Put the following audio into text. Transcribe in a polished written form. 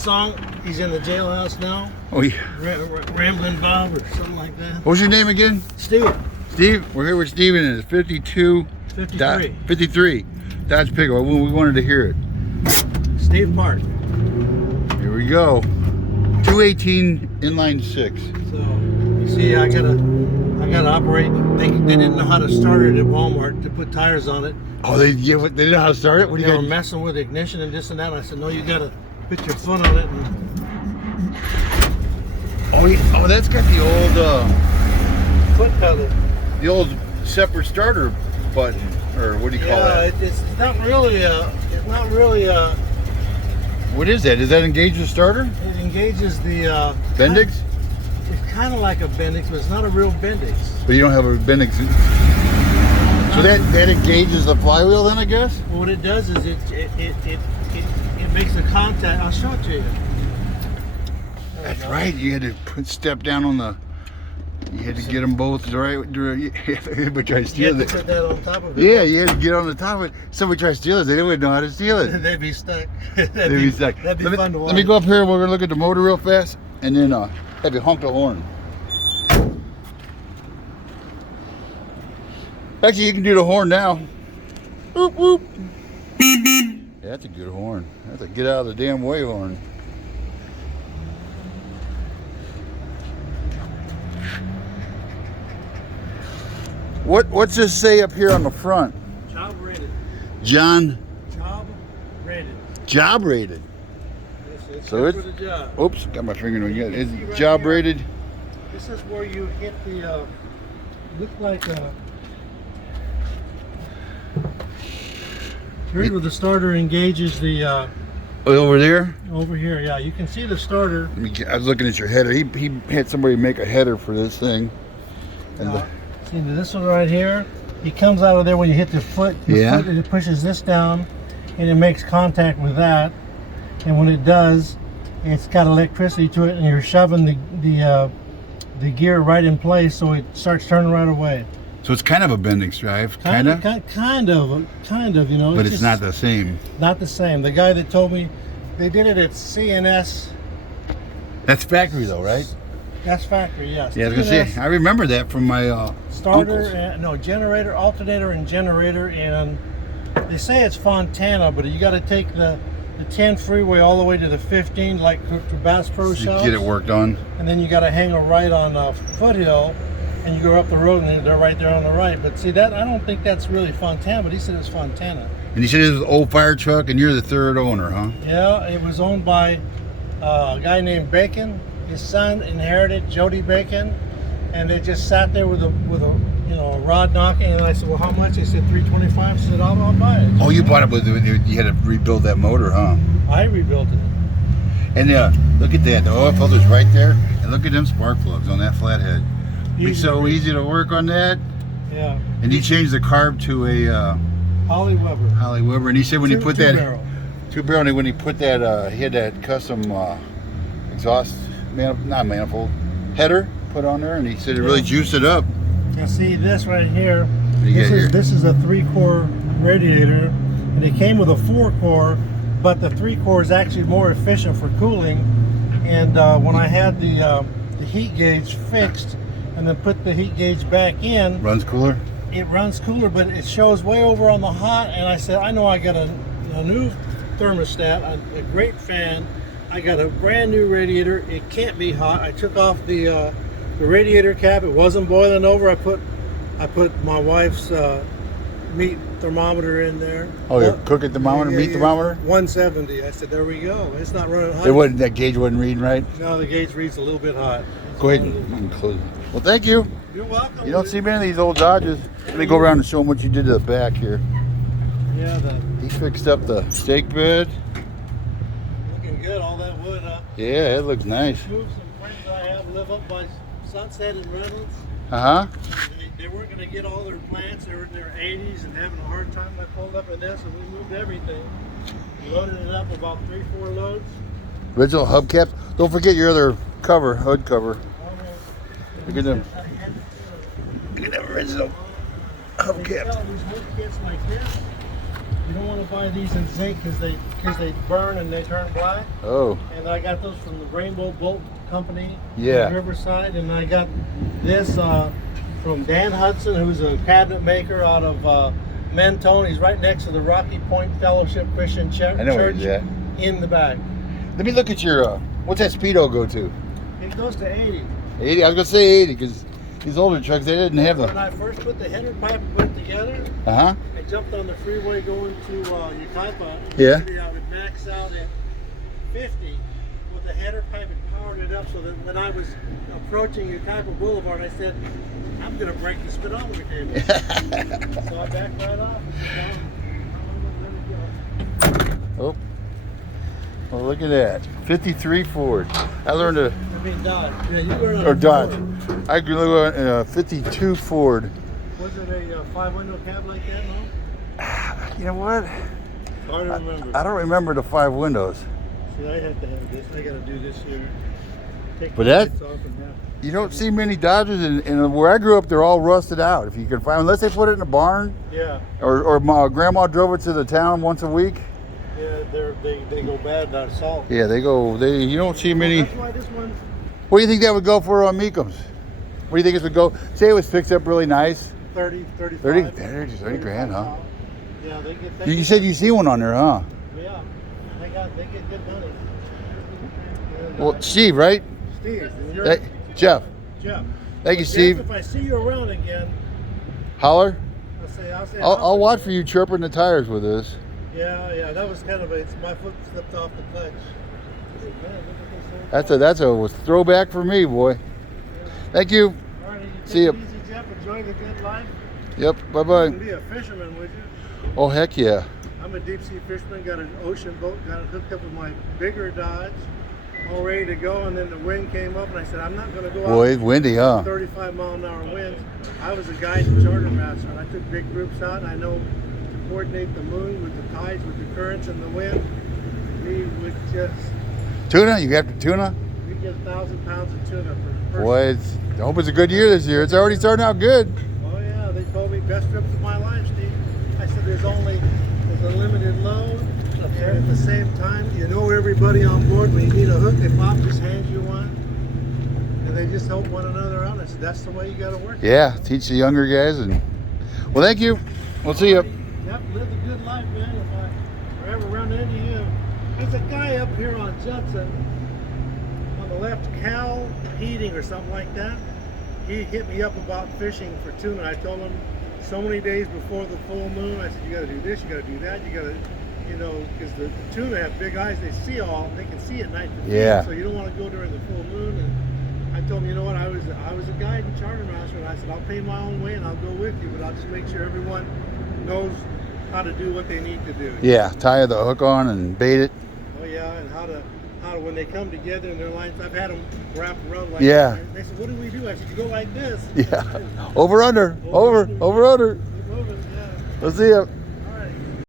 song. He's in the jailhouse now. Oh, yeah. Rambling Bob or something like that. What's your name again? Steve. Steve? We're here with Steven and it's 52. 53. 53. Dodge Pickle. We wanted to hear it. Steve Park. Here we go. 218 inline 6. So you see, I gotta operate. They didn't know how to start it at Walmart to put tires on it. Oh, they didn't know how to start it? What do They you were got? messing with the ignition and this and that. I said, no, you gotta put your foot on it. And Oh, that's got the old foot pedal. the old separate starter button, or what do you call that? Yeah, it's not really. It's not really. What is that? Does that engage the starter? It engages the. Bendix? It's kind of like a Bendix, but it's not a real Bendix. But you don't have a Bendix. So that engages the flywheel then, I guess? What it does is it makes a contact. I'll show it to you. That's right. You had to step down on the. You had to get them both right. Everybody tried to You steal have it. to put that on top of it. Yeah, you had to get on the top of it. Somebody tried to steal it. They wouldn't know how to steal it. They'd be stuck. They'd be stuck. That'd be fun to watch. Let me go up here. We're gonna look at the motor real fast, and then have you honk the horn. Actually, you can do the horn now. Whoop whoop. Yeah, that's a good horn. That's a get out of the damn way horn. What's this say up here on the front? Job rated. John. Job rated. Job rated. It's So good it's. for the job. Oops, got my finger in again. It's right job here. rated. This is where you hit the. Looks like here's where the starter engages the. Over there. Over here, yeah, you can see the starter. I was looking at your header. He had somebody make a header for this thing. And See this one right here. He comes out of there when you hit the foot. Yeah. Foot, it pushes this down, and it makes contact with that. And when it does, it's got electricity to it, and you're shoving the gear right in place, so it starts turning right away. so it's kind of a Bendix drive, kind of. Kind of, you know. But it's just not the same. Not the same. The guy that told me they did it at CNS. That's factory though, right? That's factory, yes. Yeah, I was gonna say. I remember that from my Starter, uncles. no, generator, alternator, and generator, and they say it's Fontana, but you got to take the 10 freeway all the way to the 15, like to Bass Pro To Shops, get it worked on. and then you got to hang a right on Foothill, and you go up the road, and they're right there on the right. But see, that I don't think that's really Fontana, but he said it's Fontana. And you said it was an old fire truck, and you're the third owner, huh? Yeah, it was owned by a guy named Bacon. His son inherited Jody Bacon, and they just sat there with a a rod knocking. And I said, well, how much? They said $325. I said, I'll buy it. Oh, you bought it with you had to rebuild that motor, huh? I rebuilt it. And look at that. The oil filter's right there, and look at them spark plugs on that flathead. Be so easy to work on that. Yeah. And he changed the carb to a Holly Weber. Holly Weber, and he said when he put that Two-barrel. two-barrel, and when he put that he had that custom exhaust not manifold header put on there, and he said it really juiced it up. Now see this right here. What do you got here? This is a 3-core radiator, and it came with a 4-core, but the 3-core is actually more efficient for cooling. And when I had the heat gauge fixed, and then put the heat gauge back in, Runs cooler. it runs cooler, but it shows way over on the hot. And I said, I know I got a new thermostat, a great fan. I got a brand new radiator. It can't be hot. I took off the radiator cap. It wasn't boiling over. I put my wife's meat thermometer in there. Oh, your cooking thermometer, meat thermometer. 170. I said, there we go. It's not running hot. It wasn't, that gauge wasn't reading right. No, the gauge reads a little bit hot. Go ahead and close it. Well, thank you. You're welcome. You don't see many of these old Dodges. Let me go around and show them what you did to the back here. Yeah, He fixed up the stake bed. looking good. All that wood, huh? Yeah, it looks nice. Some friends I have live up by Sunset in Redlands. Uh-huh. They weren't going to get all their plants. They were in their 80s and having a hard time. I pulled up in this and we moved everything. We loaded it up about 3-4 loads. Original hubcaps. Don't forget your other cover, hood cover. Look at them. Look at them original hubcaps. These wood kits like this. You don't want to buy these in zinc because they burn and they turn black. Oh. And I got those from the Rainbow Bolt Company Yeah. in Riverside, and I got this from Dan Hudson, who's a cabinet maker out of Mentone. He's right next to the Rocky Point Fellowship Christian Church. I know where he's at. In the back. Let me look at your, what's that speedo go to? It goes to 80. 80? I was going to say 80 because these older trucks, they didn't have When them. I first put the header pipe and put it together, Uh-huh. I jumped on the freeway going to Yucaipa. Yeah. Usually I would max out at 50 with the header pipe and powered it up so that when I was approaching Yucaipa Boulevard, I said, I'm going to break the speedometer cable. So I backed right off. Oh. Well, look at that. 53 Ford. I learned a... I mean Dodge. Yeah, you learned Or Dodge. I grew up in a 52 Ford. Was it a 5-window cab like that, no? You know what? Hard to remember. I don't remember the 5 windows. See, I have to have this. I got to do this here. Take But the that- lights off and have- You don't see many Dodges, and where I grew up, they're all rusted out. If you can find, unless they put it in a barn, Yeah, or my grandma drove it to the town once a week. yeah, they go bad on salt. Yeah, you don't see many. That's why this one. What do you think that would go for on Meekums? What do you think it would go? Say it was fixed up really nice. 30, 35. 30 grand, huh? Yeah, they get. You said you see one on there, huh? Yeah, they get good money. And, Well, Steve, right? Steve, and you're, Hey, Jeff. Jeff. Thank you, Jeff, Steve. if I see you around again, Holler. I'll say. I'll watch for you chirping the tires with this. Yeah, that was kind of it's my foot slipped off the clutch. Man, look at this. That's a throwback for me, boy. Thank you. All right, you take See ya. it easy, Jeff. Enjoy the good life. Yep. Bye You bye. can be a fisherman, would you? Oh heck yeah. I'm a deep sea fisherman. Got an ocean boat. Got it hooked up with my bigger Dodge, all ready to go. And then the wind came up, and I said, I'm not going to go Boy, out. it's windy, huh? 35-mile-an-hour winds. I was a guide and charter master, and I took big groups out. And I know to coordinate the moon with the tides, with the currents and the wind. We would just Tuna? You got the tuna? we get 1,000 pounds of tuna per person. Boy, I hope it's a good year this year. It's already starting out good. Oh yeah, they told me best trips of my life, Steve. I said there's a limited load, and at the same time, you know everybody on board. When you need a hook, they pop just hand you one, and they just help one another out. I said that's the way you got to work. Yeah, teach the younger guys. And well, thank you. We'll see you. Yep, live a good life, man. If I ever run into you, there's a guy up here on Judson on the left, Cal Heating or something like that. He hit me up about fishing for tuna. I told him so many days before the full moon. I said, you got to do this, you got to do that, you got to, because the tuna have big eyes. They see they can see at night. Yeah. So you don't want to go during the full moon. And I told him, you know what? I was a guide and charter master, and I said, I'll pay my own way and I'll go with you, but I'll just make sure everyone knows how to do what they need to do. Yeah, tie the hook on and bait it. Oh yeah, and how to when they come together in their lines. I've had them wrap around like Yeah. that. They said, what do we do? I said, you go like this. Yeah. Over under. Over under. Keep moving, yeah. Let's see you.